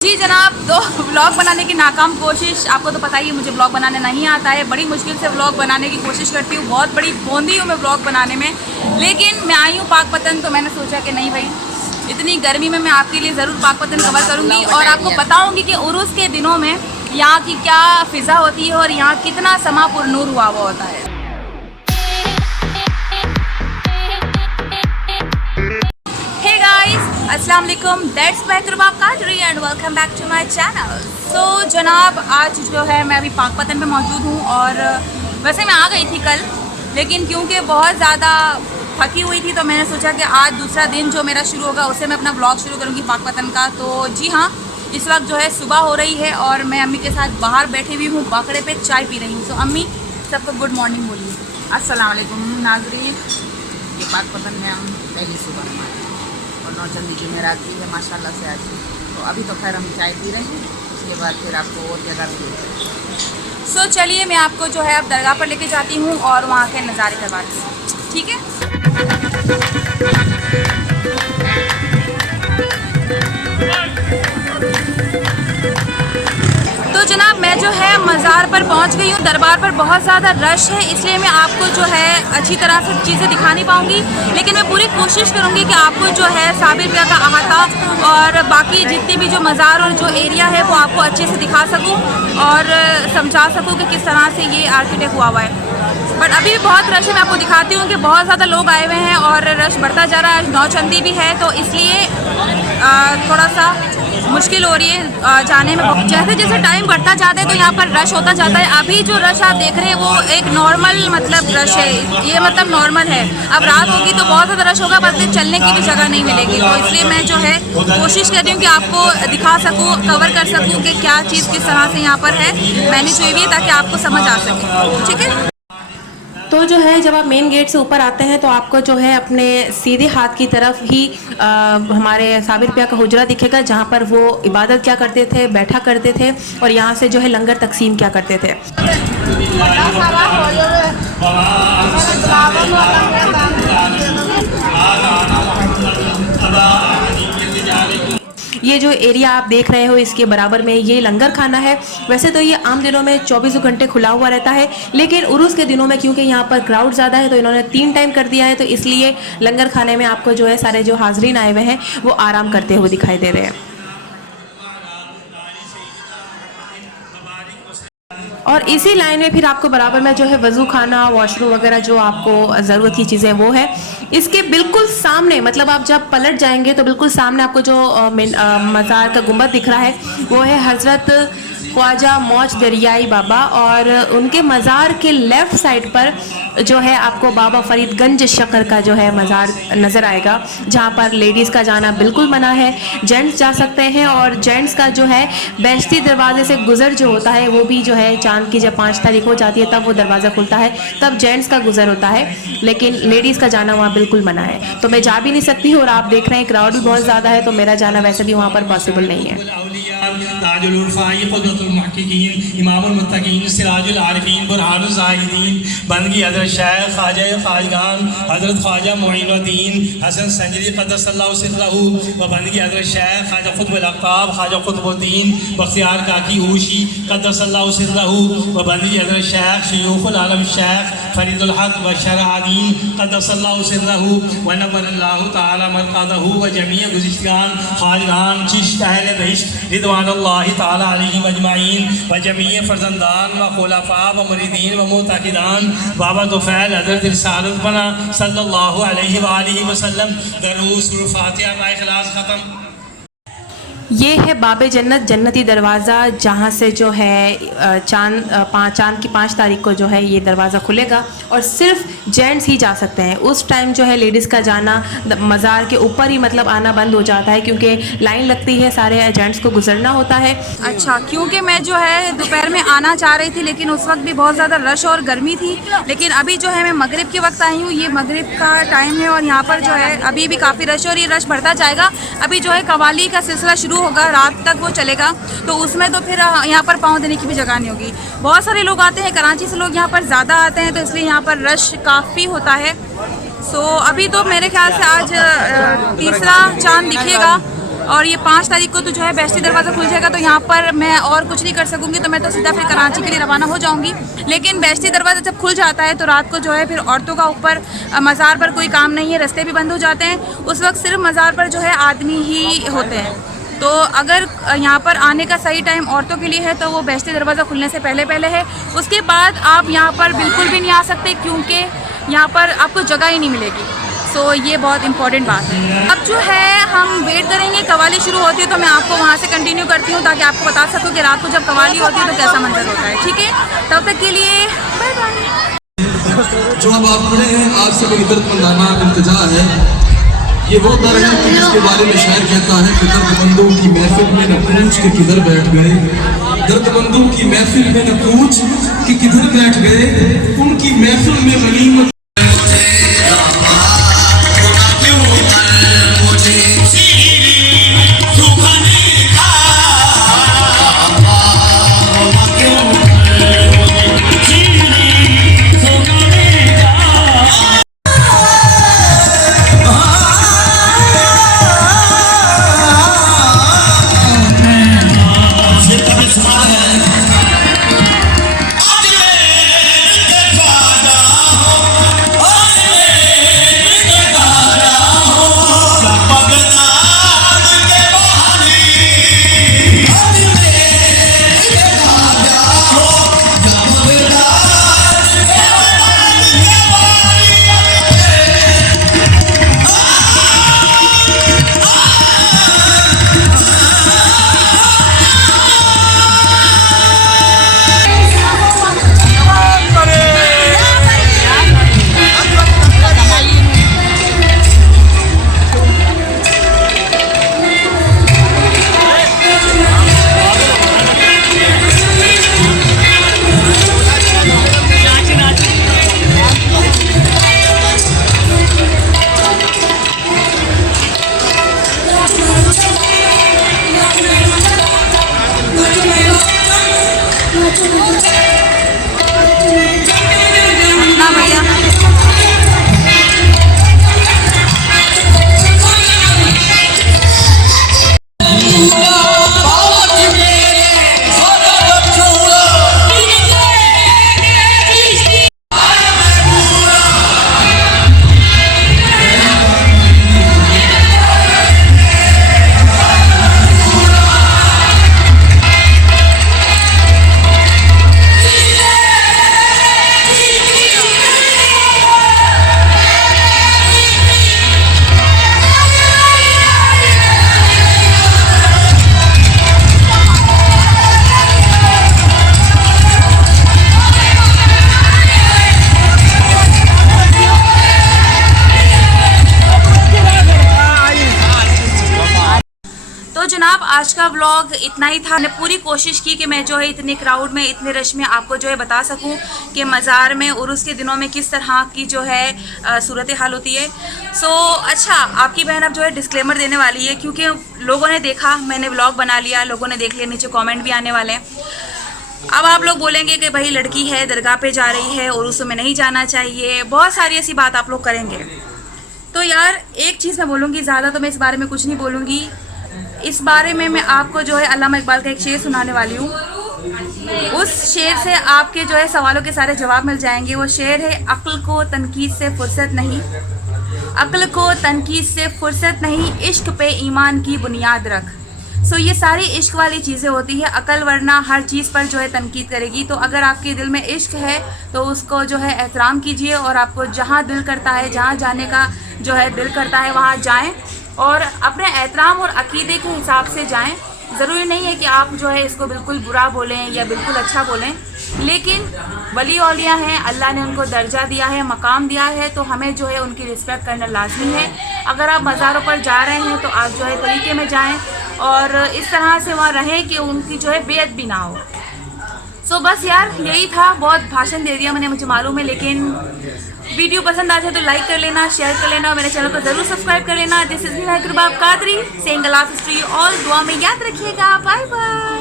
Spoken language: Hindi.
जी जनाब, तो व्लॉग बनाने की नाकाम कोशिश। आपको तो पता ही है मुझे व्लॉग बनाने नहीं आता है। बड़ी मुश्किल से व्लॉग बनाने की कोशिश करती हूँ। बहुत बड़ी बूंदी हूँ मैं व्लॉग बनाने में। लेकिन मैं आई हूँ पाकपतन, तो मैंने सोचा कि नहीं भाई, इतनी गर्मी में मैं आपके लिए ज़रूर पाकपतन कवर करूँगी और आपको बताऊँगी कि उर्स के दिनों में यहाँ की क्या फ़िज़ा होती है और यहाँ कितना समा पुरनूर हुआ होता है। अस्सलाम वालेकुम, that's Mahtaruba Qadri and welcome back to my channel. तो जनाब, आज जो है मैं अभी पाकपतन पे मौजूद हूँ और वैसे मैं आ गई थी कल, लेकिन क्योंकि बहुत ज़्यादा थकी हुई थी तो मैंने सोचा कि आज दूसरा दिन जो मेरा शुरू होगा उससे मैं अपना ब्लॉग शुरू करूँगी पाकपतन का। तो जी हाँ, इस वक्त जो है सुबह हो रही है और मैं अम्मी के साथ बाहर बैठी हुई हूँ, बाकड़े पे चाय पी रही हूँ। तो अम्मी सबको गुड मॉर्निंग बोलिए। अस्सलाम वालेकुम नाज़रीन, ये पाकपतन में हम पहली सुबह हमारी और नौचंदी जुमेरात की है माशाल्लाह से आज। तो अभी तो खैर हम चाय पी रहे हैं, उसके बाद फिर आपको और जगह भी। सो चलिए मैं आपको जो है अब दरगाह पर लेके जाती हूँ और वहाँ के नज़ारे करवाती हूँ, ठीक है। तो जनाब, मैं जो है मज़ार पर पहुंच गई हूँ। दरबार पर बहुत ज़्यादा रश है, इसलिए मैं आपको जो है अच्छी तरह से चीज़ें दिखा नहीं पाऊँगी, लेकिन मैं पूरी कोशिश करूँगी कि आपको जो है साबिर ब्याह का अहाता और बाकी जितनी भी जो मज़ार और जो एरिया है वो आपको अच्छे से दिखा सकूँ और समझा सकूँ कि किस तरह से ये आर्किटेक्ट हुआ हुआ है। बट अभी भी बहुत रश है। मैं आपको दिखाती हूँ कि बहुत ज़्यादा लोग आए हुए हैं और रश बढ़ता जा रहा है। नौचंदी भी है तो इसलिए थोड़ा सा मुश्किल हो रही है जाने में। जैसे जैसे टाइम बढ़ता जाता है तो यहाँ पर रश होता जाता है। अभी जो रश आप देख रहे हैं वो एक नॉर्मल मतलब रश है, ये मतलब नॉर्मल है। अब रात होगी तो बहुत ज़्यादा रश होगा, बस चलने की भी जगह नहीं मिलेगी। तो इसलिए मैं जो है कोशिश कर रही हूँ कि आपको दिखा सकूँ, कवर कर सकूँ कि क्या चीज़ किस तरह से यहाँ पर है मैनेज हुई हुई है, ताकि आपको समझ आ सके, ठीक है। तो जो है जब आप मेन गेट से ऊपर आते हैं तो आपको जो है अपने सीधे हाथ की तरफ ही हमारे साबिर ब्याह का हुजरा दिखेगा, जहाँ पर वो इबादत क्या करते थे, बैठा करते थे और यहाँ से जो है लंगर तकसीम क्या करते थे। ये जो एरिया आप देख रहे हो इसके बराबर में ये लंगर खाना है। वैसे तो ये आम दिनों में 24 घंटे खुला हुआ रहता है, लेकिन उर्स के दिनों में क्योंकि यहाँ पर क्राउड ज़्यादा है तो इन्होंने 3 टाइम कर दिया है। तो इसलिए लंगर खाने में आपको जो है सारे जो हाजरीन आए हुए हैं वो आराम करते हुए दिखाई दे रहे हैं। और इसी लाइन में फिर आपको बराबर में जो है वज़ू खाना, वॉशरूम वगैरह जो आपको ज़रूरत की चीज़ें वो है। इसके बिल्कुल सामने मतलब आप जब पलट जाएंगे तो बिल्कुल सामने आपको जो मज़ार का गुंबद दिख रहा है वो है हज़रत ख्वाजा मौज दरियाई बाबा, और उनके मज़ार के लेफ़्ट साइड पर जो है आपको बाबा फरीदगंज शक्कर का जो है मज़ार नज़र आएगा, जहाँ पर लेडीज़ का जाना बिल्कुल मना है, जेंट्स जा सकते हैं। और जेंट्स का जो है बेहश्ती दरवाजे से गुज़र जो होता है वो भी जो है चांद की जब 5 तारीख हो जाती है तब वो दरवाज़ा खुलता है, तब जेंट्स का गुज़र होता है, लेकिन लेडीज़ का जाना वहाँ बिल्कुल मना है। तो मैं जा भी नहीं सकती हूँ और आप देख रहे हैं क्राउड भी बहुत ज़्यादा है, तो मेरा जाना वैसे भी वहाँ पर पॉसिबल नहीं है। इमामुल मुत्तकीन सिराजुल आरिफीन बुरहानुल ज़ाहिदीन बंदगी हज़रत शेख ख्वाजा ख्वाजगान हज़रत ख्वाजा मोइनुद्दीन हसन संजरी क़द्दसल्लाहु सिर्रहू व बंदगी हज़रत शेख ख्वाजा क़ुत्बुल अक़ताब ख्वाजा क़ुत्बुद्दीन बख्तियार काकी ऊशी क़द्दसल्लाहु सिर्रहू व बंदगी हज़रत शेख शयूखुल आलम शेख फरीदुल हक व शरअदीन क़द्दसल्लाहु सिर्रहू व नव्वरल्लाहु तआला मरक़दहू व जमीअ गुज़िश्तियान ख्वाजगान चिश्त अहले बहिश्त रिदवानुल्लाहि तआला अलैहिम अजमाइन व जमीअ फ़र्ज़ंदान व खुलफ़ा व मुरीदीन व मुअतक़िदान बाबा तुफ़ैल हज़रत रिसालत बना सल्लल्लाहु अलैहि व आलिहि वसल्लम दरूद सूरह फ़ातिहा का इख़लास ख़त्म। ये है बाबे जन्नत जन्नती दरवाज़ा, जहाँ से जो है चांद की 5 तारीख को जो है ये दरवाज़ा खुलेगा और सिर्फ जेंट्स ही जा सकते हैं। उस टाइम जो है लेडीज़ का जाना मज़ार के ऊपर ही मतलब आना बंद हो जाता है, क्योंकि लाइन लगती है, सारे जेंट्स को गुजरना होता है। अच्छा, क्योंकि मैं जो है दोपहर में आना चाह रही थी, लेकिन उस वक्त भी बहुत ज़्यादा रश और गर्मी थी, लेकिन अभी जो है मैं मगरिब के वक्त आई हूँ। ये मगरिब का टाइम है और यहाँ पर जो है अभी भी काफ़ी रश है और ये रश बढ़ता जाएगा। अभी जो है कवाली का सिलसिला शुरू होगा, रात तक वो चलेगा, तो उसमें तो फिर यहाँ पर पाँव देने की भी जगह नहीं होगी। बहुत सारे लोग आते हैं, कराची से लोग यहाँ पर ज़्यादा आते हैं, तो इसलिए यहाँ पर रश काफ़ी होता है। सो अभी तो मेरे ख्याल से आज तीसरा चांद दिखेगा और ये 5 तारीख को तो जो है बेहश्ती दरवाज़ा खुल जाएगा, तो यहाँ पर मैं और कुछ नहीं कर सकूँगी, तो मैं तो सीधा फिर कराची के लिए रवाना हो जाऊँगी। लेकिन बेहश्ती दरवाज़ा जब खुल जाता है तो रात को जो है फिर औरतों का ऊपर मज़ार पर कोई काम नहीं है, रास्ते भी बंद हो जाते हैं। उस वक्त सिर्फ मज़ार पर जो है आदमी ही होते हैं। तो अगर यहाँ पर आने का सही टाइम औरतों के लिए है तो वो बेहश्ती दरवाज़ा खुलने से पहले है। उसके बाद आप यहाँ पर बिल्कुल भी नहीं आ सकते, क्योंकि यहाँ पर आपको जगह ही नहीं मिलेगी। सो ये बहुत इंपॉर्टेंट बात है। अब जो है हम वेट करेंगे, कवाली शुरू होती है तो मैं आपको वहाँ से कंटिन्यू करती हूँ, ताकि आपको बता सकूँ कि रात को जब कवाली होती है तो कैसा मंजर होता है। ठीक है, तब तक के लिए बाय बाय। जो अब आप पढ़े हैं, आप सब इज़्ज़तमंदाना इल्तिजा है। ये वो दर है कि जिसके बारे में शायर कहता है कि दर्दमंदों की महफिल में न पूछ के किधर बैठ गए, दर्दमंदों की महफिल में न पूछ कि किधर बैठ गए, उनकी महफिल में गनीमत जनाब आज का व्लॉग इतना ही था। मैंने पूरी कोशिश की कि मैं जो है इतने क्राउड में, इतने रश में आपको जो है बता सकूं कि मज़ार में उर्स के दिनों में किस तरह की जो है सूरत हाल होती है। सो अच्छा, आपकी बहन अब जो है डिस्क्लेमर देने वाली है, क्योंकि लोगों ने देखा, मैंने व्लॉग बना लिया, लोगों ने देख लिया, नीचे कॉमेंट भी आने वाले हैं। अब आप लोग बोलेंगे कि भाई लड़की है, दरगाह पे जा रही है, उर्स में नहीं जाना चाहिए, बहुत सारी ऐसी बात आप लोग करेंगे। तो यार एक चीज़ मैं बोलूँगी, ज़्यादा तो मैं इस बारे में कुछ नहीं बोलूँगी। इस बारे में मैं आपको जो है अल्लामा इकबाल का एक शेर सुनाने वाली हूँ। उस शेर से आपके जो है सवालों के सारे जवाब मिल जाएंगे। वो शेर है, अक्ल को तनकीद से फुर्सत नहीं, अक्ल को तनकीद से फुर्सत नहीं, इश्क पे ईमान की बुनियाद रख। सो ये सारी इश्क वाली चीज़ें होती है। अकल वरना हर चीज़ पर जो है तनकीद करेगी। तो अगर आपके दिल में इश्क है तो उसको जो है एहतराम कीजिए, और आपको जहाँ दिल करता है, जहाँ जाने का जो है दिल करता है वहाँ जाएं, और अपने एहतराम और अकीदे के हिसाब से जाएं। ज़रूरी नहीं है कि आप जो है इसको बिल्कुल बुरा बोलें या बिल्कुल अच्छा बोलें, लेकिन वली औलिया हैं, अल्लाह ने उनको दर्जा दिया है, मकाम दिया है, तो हमें जो है उनकी रिस्पेक्ट करना लाजमी है। अगर आप मज़ारों पर जा रहे हैं तो आप जो है तरीके में जाएं और इस तरह से वहाँ रहें कि उनकी जो है बेअदबी भी ना हो। सो बस यार यही था, बहुत भाषण दे दिया मैंने, मुझे मालूम है, लेकिन वीडियो पसंद आ जाए तो लाइक कर लेना, शेयर कर लेना और मेरे चैनल को ज़रूर सब्सक्राइब कर लेना। This is me Rubab Qadri saying अल्लाह हाफ़िज़ टू यू ऑल। दुआ में याद रखिएगा। Bye bye.